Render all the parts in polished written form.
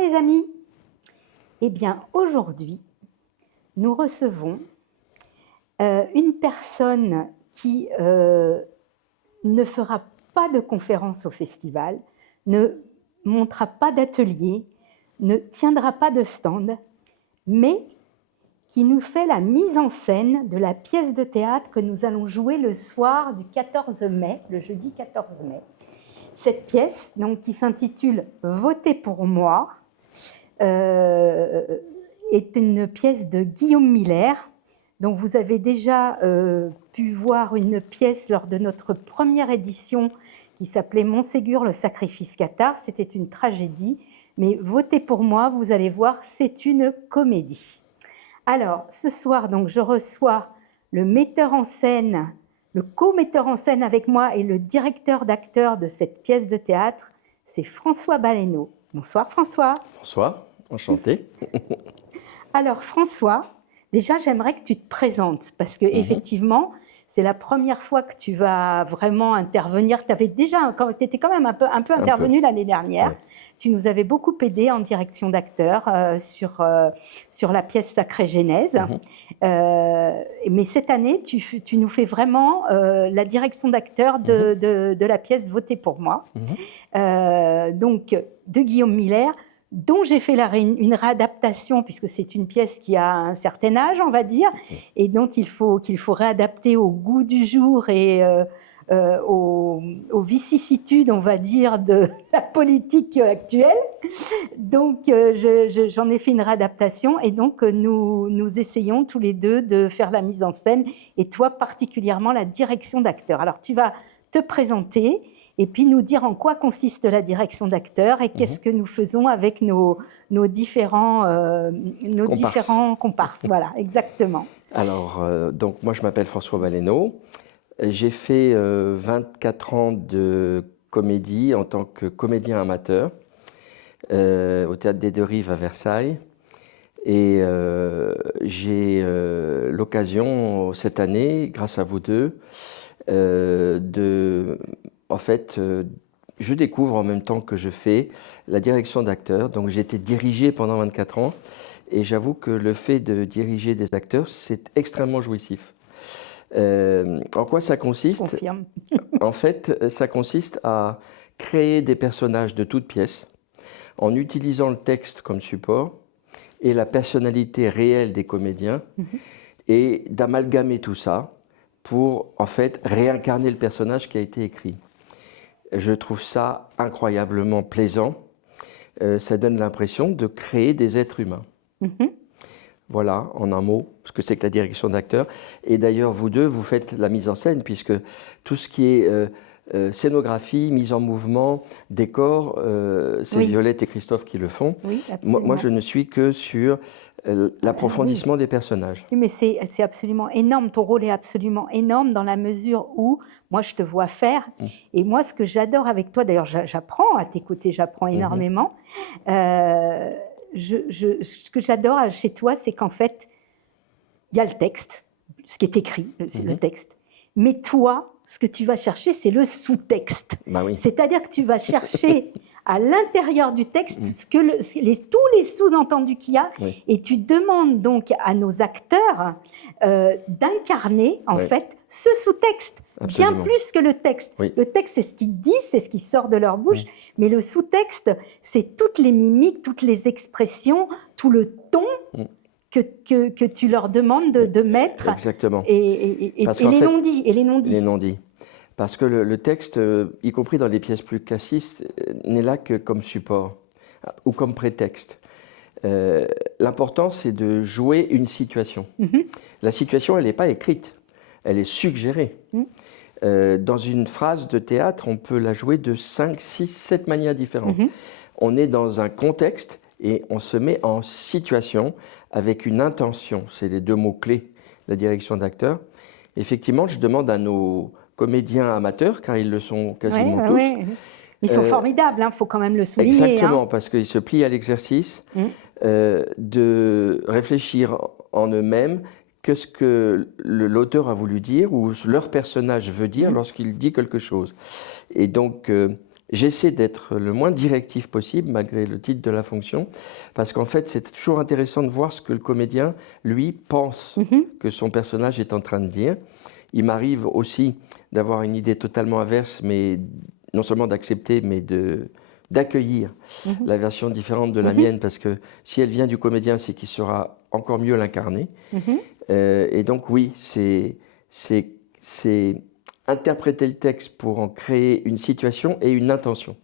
les amis. Eh bien aujourd'hui, nous recevons une personne qui ne fera pas de conférence au festival, ne montera pas d'atelier, ne tiendra pas de stand, mais qui nous fait la mise en scène de la pièce de théâtre que nous allons jouer le soir du 14 mai, le jeudi 14 mai. Cette pièce, donc, qui s'intitule « Votez pour moi », est une pièce de Guillaume Miller, dont vous avez déjà pu voir une pièce lors de notre première édition qui s'appelait « Montségur, le sacrifice cathare ». C'était une tragédie, mais « Votez pour moi », vous allez voir, c'est une comédie. Alors, ce soir, donc, je reçois le metteur en scène, le co-metteur en scène avec moi et le directeur d'acteurs de cette pièce de théâtre, c'est François Baleineau. Bonsoir François. Bonsoir, enchanté. Alors François, déjà j'aimerais que tu te présentes parce que effectivement, c'est la première fois que tu vas vraiment intervenir. Tu étais quand même un peu intervenu l'année dernière. Ouais. Tu nous avais beaucoup aidé en direction d'acteurs sur la pièce Sacrée Genèse. Mais cette année, tu nous fais vraiment la direction d'acteurs de la pièce Votez pour moi. Donc, de Guillaume Miller, dont j'ai fait une réadaptation, puisque c'est une pièce qui a un certain âge, on va dire, et dont qu'il faut réadapter au goût du jour et aux vicissitudes, on va dire, de la politique actuelle. Donc, j'en ai fait une réadaptation, et donc nous essayons tous les deux de faire la mise en scène, et toi particulièrement la direction d'acteurs. Alors, tu vas te présenter, et puis nous dire en quoi consiste la direction d'acteurs et qu'est-ce que nous faisons avec nos différents comparses. Voilà, exactement. Alors, donc moi je m'appelle François Baleineau. J'ai fait 24 ans de comédie en tant que comédien amateur au Théâtre des Deux Rives à Versailles. Et j'ai l'occasion cette année, grâce à vous deux, en fait, je découvre en même temps que je fais la direction d'acteurs. Donc j'ai été dirigé pendant 24 ans et j'avoue que le fait de diriger des acteurs, c'est extrêmement jouissif. En quoi ça consiste? Je confirme. En fait, ça consiste à créer des personnages de toutes pièces en utilisant le texte comme support et la personnalité réelle des comédiens et d'amalgamer tout ça pour en fait réincarner le personnage qui a été écrit. Je trouve ça incroyablement plaisant. Ça donne l'impression de créer des êtres humains. Voilà, en un mot, ce que c'est que la direction d'acteurs. Et d'ailleurs, vous deux, vous faites la mise en scène, puisque tout ce qui est scénographie, mise en mouvement, décor, c'est Violette et Christophe qui le font. Oui, moi, je ne suis que sur l'approfondissement des personnages. Oui, mais c'est absolument énorme. Ton rôle est absolument énorme dans la mesure où moi, je te vois faire. Et moi, ce que j'adore avec toi, d'ailleurs, j'apprends à t'écouter, j'apprends énormément. Ce que j'adore chez toi, c'est qu'en fait, il y a le texte, ce qui est écrit, c'est le texte. Mais toi, ce que tu vas chercher, c'est le sous-texte. Bah oui. C'est-à-dire que tu vas chercher à l'intérieur du texte tous les sous-entendus qu'il y a, et tu demandes donc à nos acteurs d'incarner en fait ce sous-texte. Bien plus que le texte. Le texte, c'est ce qu'ils disent, c'est ce qui sort de leur bouche, mais le sous-texte, c'est toutes les mimiques, toutes les expressions, tout le ton que tu leur demandes de mettre. Exactement. Et les non-dits. Les non-dits. Parce que le texte, y compris dans les pièces plus classiques, n'est là que comme support ou comme prétexte. L'important, c'est de jouer une situation. La situation, elle n'est pas écrite, elle est suggérée. Dans une phrase de théâtre, on peut la jouer de 5, 6, 7 manières différentes. On est dans un contexte et on se met en situation avec une intention. C'est les deux mots-clés, la direction d'acteurs. Effectivement, je demande à nos comédiens amateurs, car ils le sont quasiment tous. Ils sont formidables, il faut quand même le souligner. Exactement, parce qu'ils se plient à l'exercice de réfléchir en eux-mêmes qu'est-ce que l'auteur a voulu dire ou leur personnage veut dire lorsqu'il dit quelque chose. Et donc, j'essaie d'être le moins directif possible, malgré le titre de la fonction, parce qu'en fait, c'est toujours intéressant de voir ce que le comédien, lui, pense que son personnage est en train de dire. Il m'arrive aussi d'avoir une idée totalement inverse, mais non seulement d'accepter, mais d'accueillir la version différente de la mienne, parce que si elle vient du comédien, c'est qu'il saura encore mieux l'incarner. Et donc oui, c'est interpréter le texte pour en créer une situation et une intention.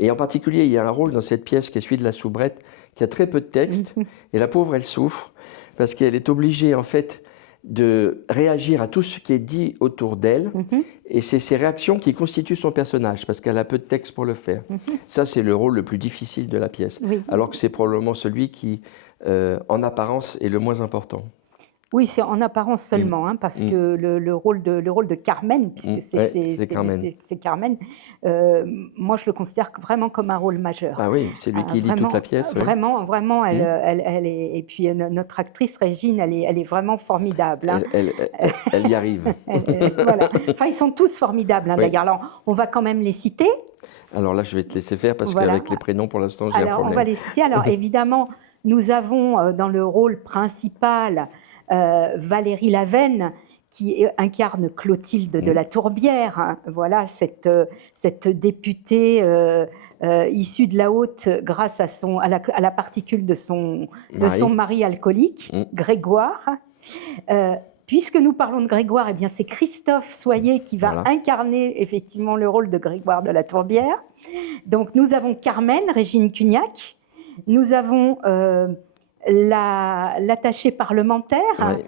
Et en particulier, il y a un rôle dans cette pièce qui est celui de la soubrette, qui a très peu de texte, et la pauvre, elle souffre, parce qu'elle est obligée, en fait, de réagir à tout ce qui est dit autour d'elle, et c'est ces réactions qui constituent son personnage, parce qu'elle a peu de texte pour le faire. Ça, c'est le rôle le plus difficile de la pièce, alors que c'est probablement celui qui, en apparence, est le moins important. Oui, c'est en apparence seulement, hein, parce que le rôle de Carmen, puisque c'est Carmen, moi je le considère vraiment comme un rôle majeur. Ah oui, c'est lui qui lit toute la pièce. Vraiment, vraiment, elle est. Et puis notre actrice Régine, elle est vraiment formidable. Hein. Elle y arrive. Voilà. Enfin, ils sont tous formidables, hein, d'ailleurs. Alors, on va quand même les citer. Alors là, je vais te laisser faire, parce qu'avec les prénoms, pour l'instant, j'ai un problème. Alors, on va les citer. Alors, évidemment, nous avons dans le rôle principal Valérie Lavenne, qui incarne Clotilde de la Tourbière, hein, voilà, cette députée issue de la haute grâce à la particule de son mari alcoolique, Grégoire. Puisque nous parlons de Grégoire, eh bien c'est Christophe Soyer qui va incarner effectivement le rôle de Grégoire de la Tourbière. Donc nous avons Carmen, Régine Cugnac, nous avons l'attaché parlementaire,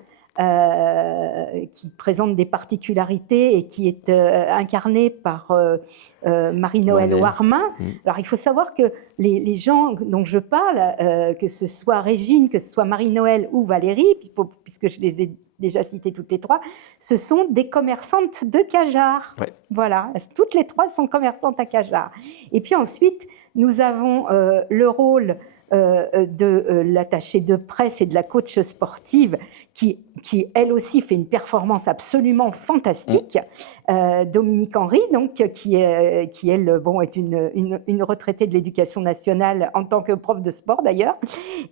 qui présente des particularités et qui est incarnée par Marie-Noëlle Warmin. Alors il faut savoir que les gens dont je parle, que ce soit Régine, que ce soit Marie-Noëlle ou Valérie, puisque je les ai déjà citées toutes les trois, ce sont des commerçantes de Cajarc. Voilà, toutes les trois sont commerçantes à Cajarc. Et puis ensuite, nous avons le rôle de l'attachée de presse et de la coach sportive qui elle aussi fait une performance absolument fantastique, Dominique Henry, donc, qui elle, bon, est une retraitée de l'éducation nationale en tant que prof de sport d'ailleurs.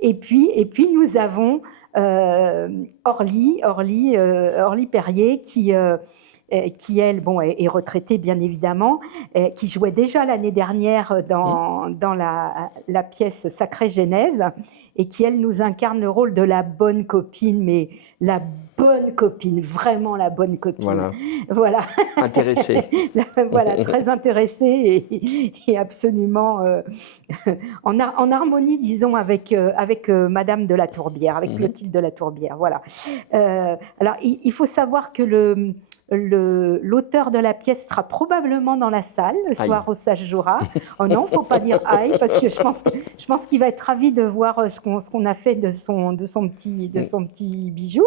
Et puis nous avons Orly Perrier qui elle, bon, est retraitée bien évidemment, qui jouait déjà l'année dernière dans la pièce Sacrée Genèse, et qui, elle, nous incarne le rôle de la bonne copine, mais la bonne copine, vraiment la bonne copine. Voilà. Intéressée. Voilà, très intéressée et absolument en harmonie, disons, avec Madame de la Tourbière, avec Clotilde de la Tourbière. Voilà. Alors, il faut savoir que l'auteur de la pièce sera probablement dans la salle le soir où ça se jouera. Oh non, faut pas dire aïe, parce que je pense qu'il va être ravi de voir ce qu'on a fait de son petit bijou.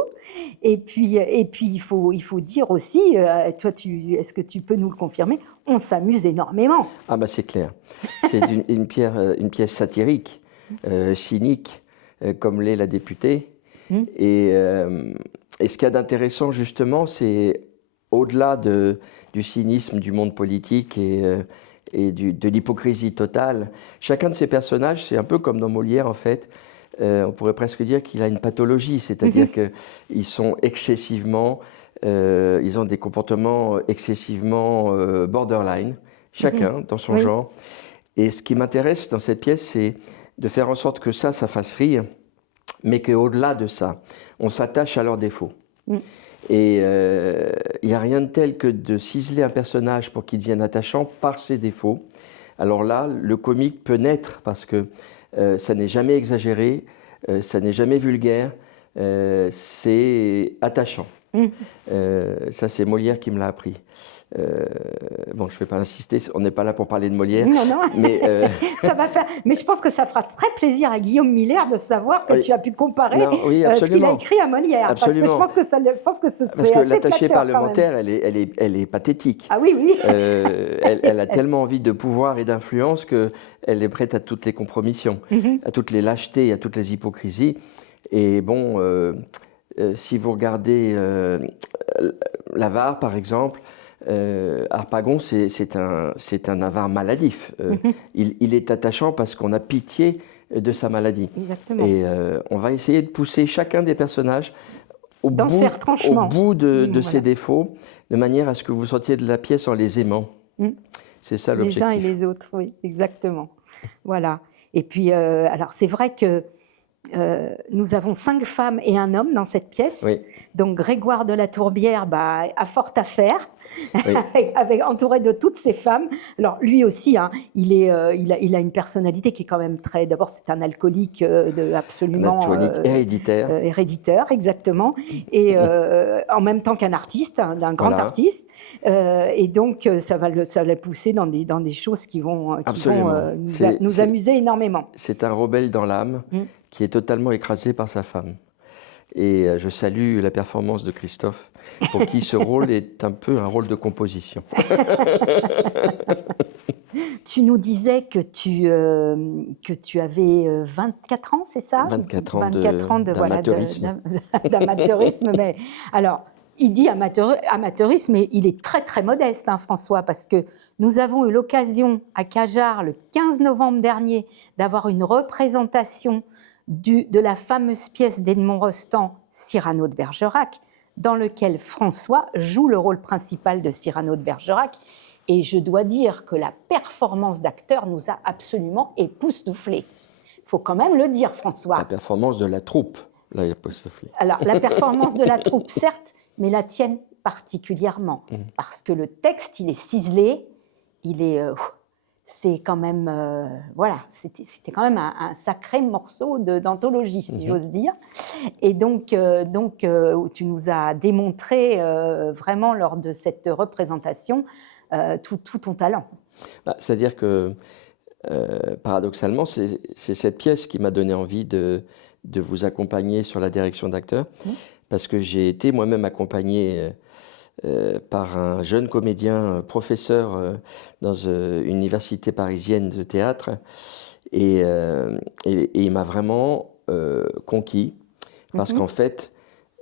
Et puis il faut dire aussi, toi, est-ce que tu peux nous le confirmer, on s'amuse énormément. Ah bah c'est clair. C'est une pièce satirique, cynique, comme l'est La députée. Et ce qu'il y a d'intéressant justement, c'est au-delà du cynisme du monde politique et de l'hypocrisie totale, chacun de ces personnages, c'est un peu comme dans Molière en fait, on pourrait presque dire qu'il a une pathologie, c'est-à-dire qu'ils sont excessivement, ils ont des comportements excessivement borderline, chacun dans son genre. Et ce qui m'intéresse dans cette pièce, c'est de faire en sorte que ça fasse rire, mais qu'au-delà de ça, on s'attache à leurs défauts. Et il n'y a rien de tel que de ciseler un personnage pour qu'il devienne attachant par ses défauts. Alors là, le comique peut naître parce que ça n'est jamais exagéré, ça n'est jamais vulgaire, c'est attachant. Ça, c'est Molière qui me l'a appris. Bon, je ne vais pas insister, on n'est pas là pour parler de Molière. Non. Mais, ça va faire, mais je pense que ça fera très plaisir à Guillaume Miller de savoir que tu as pu comparer ce qu'il a écrit à Molière. Absolument. Parce que je pense que c'est parce que assez l'attachée flatteur, parlementaire, elle est pathétique. Ah oui. Elle a tellement envie de pouvoir et d'influence qu'elle est prête à toutes les compromissions, à toutes les lâchetés, à toutes les hypocrisies. Et bon, si vous regardez l'Avare, par exemple, Harpagon, c'est un avare maladif. Il est attachant parce qu'on a pitié de sa maladie. Exactement. Et on va essayer de pousser chacun des personnages au ses retranchements. bout de ses défauts, de manière à ce que vous sortiez de la pièce en les aimant. C'est ça l'objectif. Les uns et les autres, oui, exactement. Voilà. Et puis, alors c'est vrai que nous avons 5 femmes et un homme dans cette pièce. Oui. Donc Grégoire de la Tourbière a fort à faire, Oui. entouré de toutes ces femmes. Alors lui aussi, hein, il a une personnalité qui est quand même très... D'abord, c'est un alcoolique absolument... Un alcoolique héréditaire. Héréditaire, exactement. Et en même temps qu'un artiste, d'un grand artiste. Et donc, ça va le pousser dans des choses qui vont nous amuser énormément. C'est un rebelle dans l'âme qui est totalement écrasé par sa femme. Et je salue la performance de Christophe, pour qui ce rôle est un peu un rôle de composition. Tu nous disais que tu avais 24 ans, c'est ça? 24 ans d'amateurisme. Mais alors, il dit amateurisme, mais il est très très modeste, hein, François, parce que nous avons eu l'occasion à Cajarc, le 15 novembre dernier, d'avoir une représentation de la fameuse pièce d'Edmond Rostand, Cyrano de Bergerac, dans lequel François joue le rôle principal de Cyrano de Bergerac. Et je dois dire que la performance d'acteur nous a absolument époustouflés. Il faut quand même le dire, François. La performance de la troupe l'a époustouflé. Alors, la performance de la troupe, certes, mais la tienne particulièrement. Parce que le texte, il est ciselé, c'est quand même, voilà, c'était quand même un sacré morceau d'anthologie, si j'ose dire. Et donc, tu nous as démontré vraiment lors de cette représentation tout ton talent. C'est-à-dire que, paradoxalement, c'est cette pièce qui m'a donné envie de vous accompagner sur la direction d'acteur, parce que j'ai été moi-même accompagné par un jeune comédien, professeur dans une université parisienne de théâtre, et il m'a vraiment conquis, parce qu'en fait,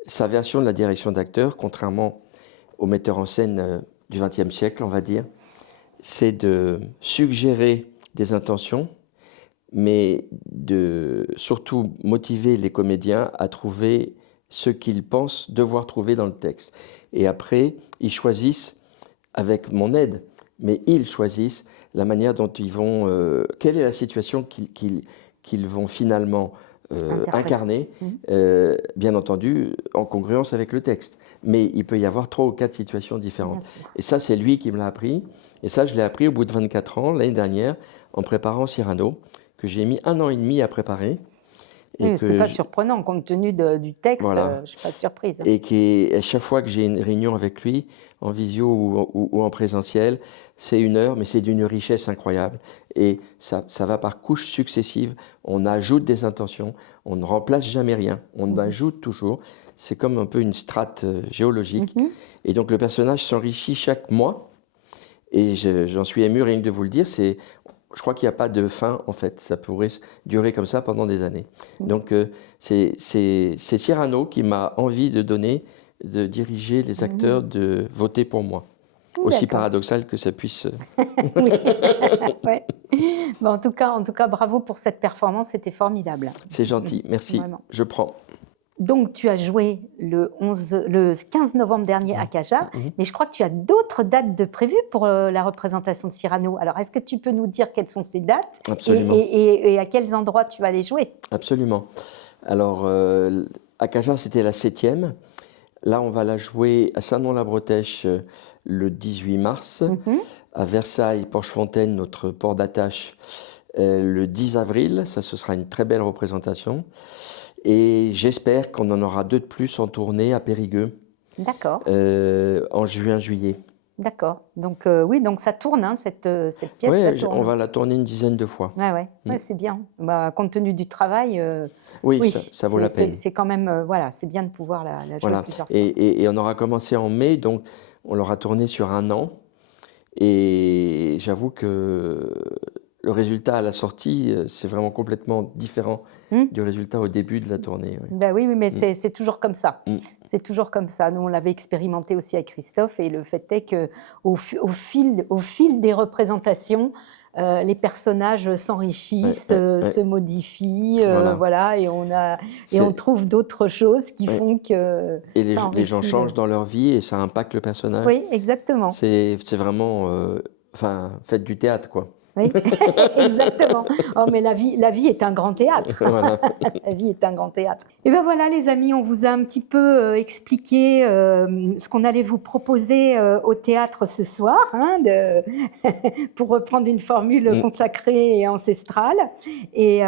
sa version de la direction d'acteur, contrairement au metteur en scène du XXe siècle, on va dire, c'est de suggérer des intentions, mais de surtout motiver les comédiens à trouver ce qu'ils pensent devoir trouver dans le texte. Et après, ils choisissent, avec mon aide, mais ils choisissent la manière dont ils vont... quelle est la situation qu'ils vont finalement incarner, bien entendu, en congruence avec le texte. Mais il peut y avoir 3 ou 4 situations différentes. Et ça, c'est lui qui me l'a appris. Et ça, je l'ai appris au bout de 24 ans, l'année dernière, en préparant Cyrano, que j'ai mis 1 an et demi à préparer. Oui, c'est pas surprenant, compte tenu du texte, voilà. Je ne suis pas surprise. Et à chaque fois que j'ai une réunion avec lui, en visio ou en présentiel, c'est 1 heure, mais c'est d'une richesse incroyable. Et ça va par couches successives. On ajoute des intentions, on ne remplace jamais rien, on ajoute toujours. C'est comme un peu une strate géologique. Et donc le personnage s'enrichit chaque mois. Et j'en suis ému rien que de vous le dire, je crois qu'il n'y a pas de fin, en fait. Ça pourrait durer comme ça pendant des années. Donc, c'est Cyrano qui m'a envie de diriger les acteurs, de voter pour moi. Aussi paradoxal que ça puisse... Ouais. Bon, en tout cas, bravo pour cette performance, c'était formidable. C'est gentil, merci. Vraiment. Je prends. Donc, tu as joué le 15 novembre dernier à Cajarc, mais je crois que tu as d'autres dates de prévues pour la représentation de Cyrano. Alors, est-ce que tu peux nous dire quelles sont ces dates? Absolument. Et à quels endroits tu vas les jouer? Absolument. Alors, à Cajarc, c'était la 7e. Là, on va la jouer à Saint-Nom-la-Bretèche le 18 mars, à Versailles, Porchefontaine, notre port d'attache, le 10 avril. Ça, ce sera une très belle représentation. Et j'espère qu'on en aura 2 de plus en tournée à Périgueux. D'accord. En juin-juillet. D'accord. Donc, oui, donc ça tourne, hein, cette pièce. Oui, on va la tourner une dizaine de fois. Ouais, c'est bien. Bah, compte tenu du travail, oui, ça vaut la peine. C'est quand même, voilà, c'est bien de pouvoir la jouer plusieurs fois. Et on aura commencé en mai, donc on l'aura tournée sur 1 an. Et j'avoue que le résultat à la sortie, c'est vraiment complètement différent du résultat au début de la tournée. Oui, Ben oui, mais c'est toujours comme ça. Mm. C'est toujours comme ça. Nous, on l'avait expérimenté aussi avec Christophe, et le fait est qu'au fil des représentations, les personnages s'enrichissent, se modifient, Voilà. voilà, et on trouve d'autres choses qui font que Et ça les gens enrichit changent dans leur vie et ça impacte le personnage. Oui, exactement. C'est vraiment, enfin, faites du théâtre, quoi. Oui, exactement. Oh, mais la vie est un grand théâtre. Voilà. La vie est un grand théâtre. Et bien voilà, les amis, on vous a un petit peu expliqué ce qu'on allait vous proposer au théâtre ce soir, hein, pour reprendre une formule consacrée et ancestrale. Et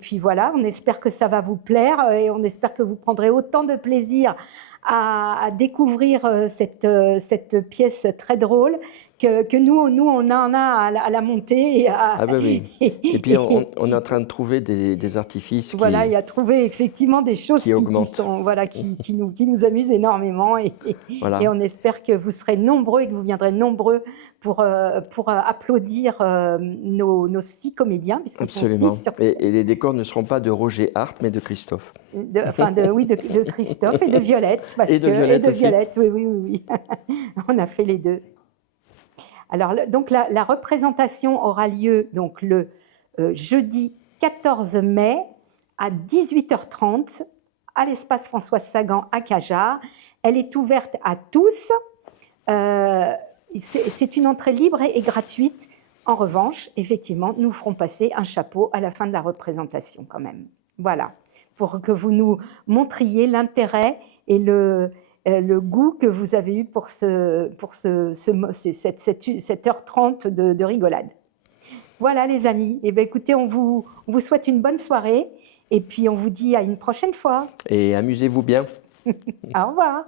puis voilà, on espère que ça va vous plaire, et on espère que vous prendrez autant de plaisir à découvrir cette pièce très drôle que nous on en a à la monter. Ah ben oui. Et puis on est en train de trouver des artifices voilà, et à trouver effectivement des choses qui sont, voilà, qui nous amusent énormément, voilà. et on espère que vous serez nombreux et que vous viendrez nombreux pour applaudir nos 6 comédiens, puisqu'ils sont 6 sur scène. Et les décors ne seront pas de Roger Hart, mais de Christophe. De Christophe et de Violette. Et de Violette, oui. On a fait les deux. Alors, donc la représentation aura lieu donc, le jeudi 14 mai à 18h30 à l'espace Françoise Sagan à Cajarc. Elle est ouverte à tous. C'est une entrée libre et gratuite. En revanche, effectivement, nous ferons passer un chapeau à la fin de la représentation quand même. Voilà, pour que vous nous montriez l'intérêt et le goût que vous avez eu pour cette heure 30 de rigolade. Voilà les amis, et bien écoutez, on vous souhaite une bonne soirée, et puis on vous dit à une prochaine fois. Et amusez-vous bien. Au revoir.